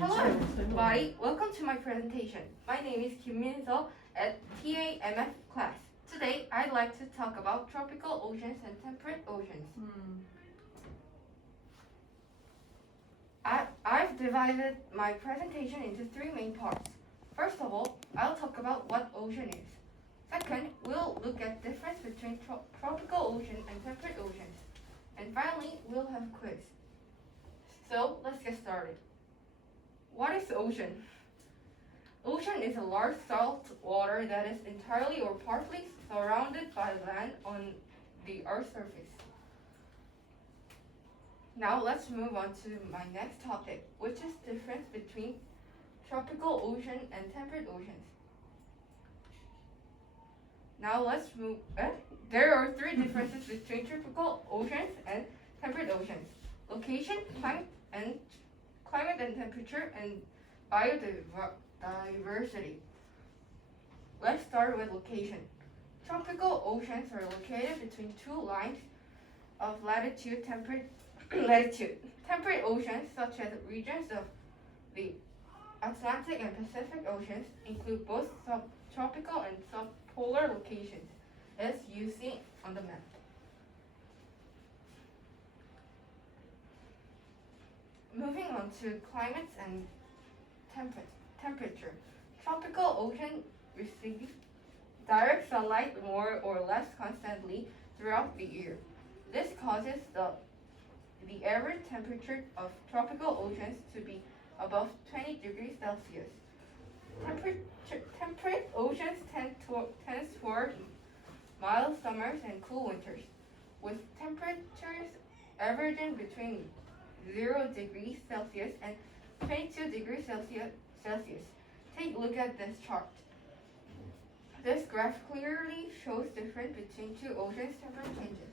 Hello everybody, welcome to my presentation. My name is Kim Min-seo at TAMF class. Today I'd like to talk about tropical oceans and temperate oceans. I've divided my presentation into three main parts. First of all, I'll talk about what ocean is. Second, we'll look at the difference between tropical ocean and temperate oceans. And finally, we'll have a quiz. So let's get started. What is the ocean? Ocean is a large salt water that is entirely or partly surrounded by land on the Earth's surface. Now let's move on to my next topic, which is the difference between tropical ocean and temperate oceans. Now let's move. There are three differences between tropical oceans and temperate oceans: location, climate and temperature, and biodiversity. Let's start with location. Tropical oceans are located between two lines of latitude, temperate latitude. Temperate oceans, such as regions of the Atlantic and Pacific Oceans, include both subtropical and subpolar locations, as you see on the map. Moving on to climates and temperature. Tropical ocean receives direct sunlight more or less constantly throughout the year. This causes the average temperature of tropical oceans to be above 20 degrees Celsius. Temperate oceans tend toward mild summers and cool winters, with temperatures averaging between 0 degrees Celsius and 22 degrees Celsius. Take a look at this chart. This graph clearly shows the difference between two oceans' temperature changes.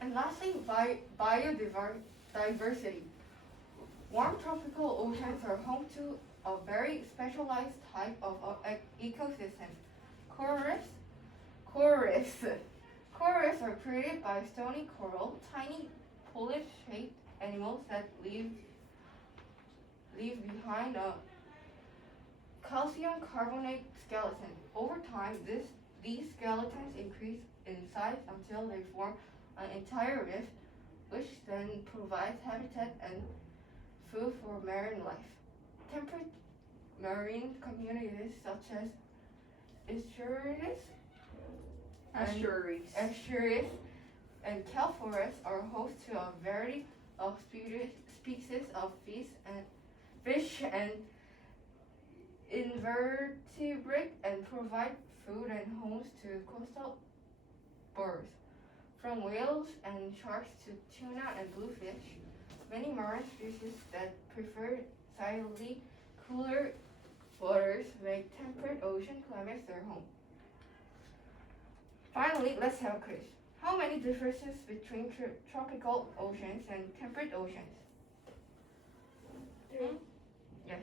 And lastly, biodiversity. Warm tropical oceans are home to a very specialized type of ecosystem. Corals are created by stony coral, tiny polyp-shaped animals that leave behind a calcium carbonate skeleton. Over time, these skeletons increase in size until they form an entire reef, which then provides habitat and food for marine life. Temperate marine communities such as estuaries and kelp forests are host to a variety of species of fish and invertebrate and provide food and homes to coastal birds. From whales and sharks to tuna and bluefish, many marine species that prefer slightly cooler waters make temperate ocean climates their home. Finally, let's have a quiz. How many differences between tropical oceans and temperate oceans? 3. Yes.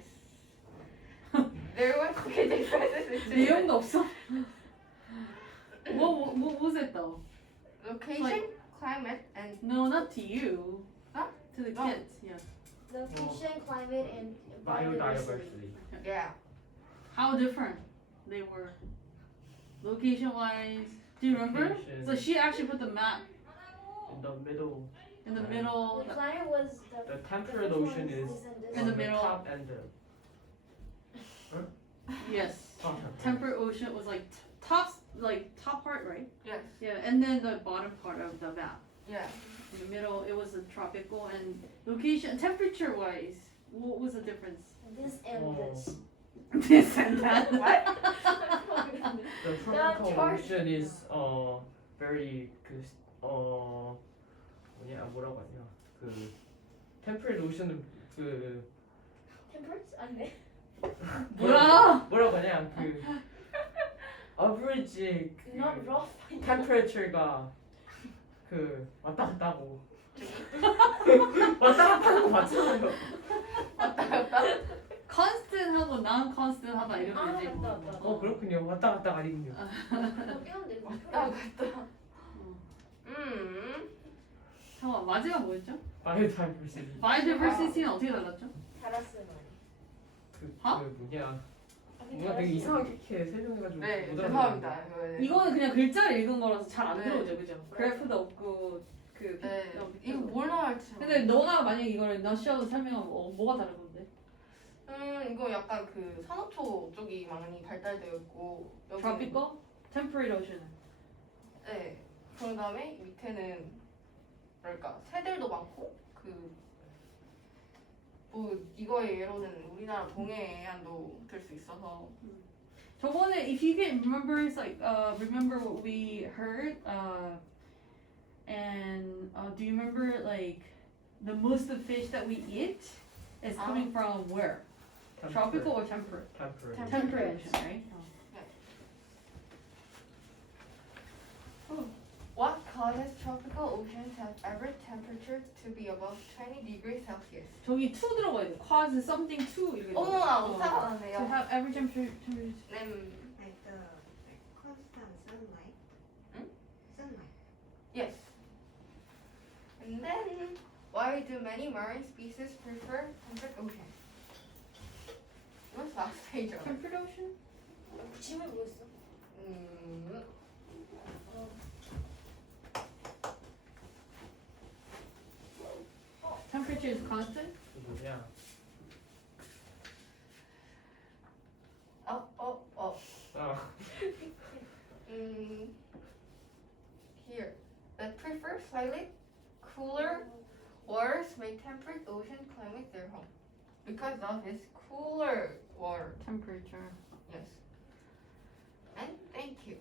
There were 3 differences between 내용도 없어? What was it though? location, Like- climate, and No, not to you. Huh? To the Oh. kids, yeah. Location, climate, and biodiversity. yeah. How different they were. Location-wise, do you remember? Location. So she actually put the map In the middle, in the middle. The climate was the temperate ocean is In the on middle. top and the Yes. top. Temperate ocean was like top part, right? Yes. Yeah, and then the bottom part of the map. Yeah. In the middle, it was a tropical and location. Temperature-wise, what was the difference? this and this. This and that. What? The tropical ocean is very 뭐라고 하냐 그 temperate ocean은 그 Temperate? 아니네. 뭐라고 하냐 그 average Not 그 rough. temperature가 그 왔다 갔다 하고 왔다 갔다 하는 거 맞잖아요. 왔다 갔다. constant하고 non-constant 하다 이런 아, 거지. 맞다. 그렇군요. 왔다 갔다 아니군요. 이런데 왔다 같다. 잠깐 마지막 뭐였죠? 바이오다이버시티. 바이오다이버시티는 어떻게 달랐죠? 달았어 말이. 그 어? 뭐냐. 뭔가 되게 이상하게 이렇게 설명해가지고 네, 못 죄송합니다. 이거는. 이거는 그냥 글자를 읽은 거라서 잘 안 네. 들어오죠, 그죠? 그래프도 없고 그. 네, 그냥 이거 뭘 나올지. 근데 너가 만약 이거를 너시하고 설명하면 뭐가 다른 건데? 이거 약간 그 산호초 쪽이 많이 발달되어 있고 여기. tropical, temperate ocean. 네. 그런 다음에 밑에는 뭐랄까 새들도 많고 뭐 이거의 예로는 우리나라 동해안도 될 수 있어서. 저번에 if you can remember, it's like remember what we heard, and do you remember like the most of fish that we eat is coming from where? Tropical or temperate? Temperate. Temperate ocean, right? What causes tropical oceans have average temperature to be above 20 degrees Celsius? 저기 to 들어가야 돼. cause something to 이렇게. 어머나 어. 오타가 To 나네요. have average temperature. 네. Like the constant sunlight. Hmm? Sunlight. Yes. And then, why do many marine species prefer temperate oceans? What's last page of it? Temperate ocean? 질문 뭐였어? Temperature is constant. 그 뭐냐. 아, Here, that prefer slightly cooler waters make temperate ocean climate their home because of its cooler water. Temperature. Yes. And thank you.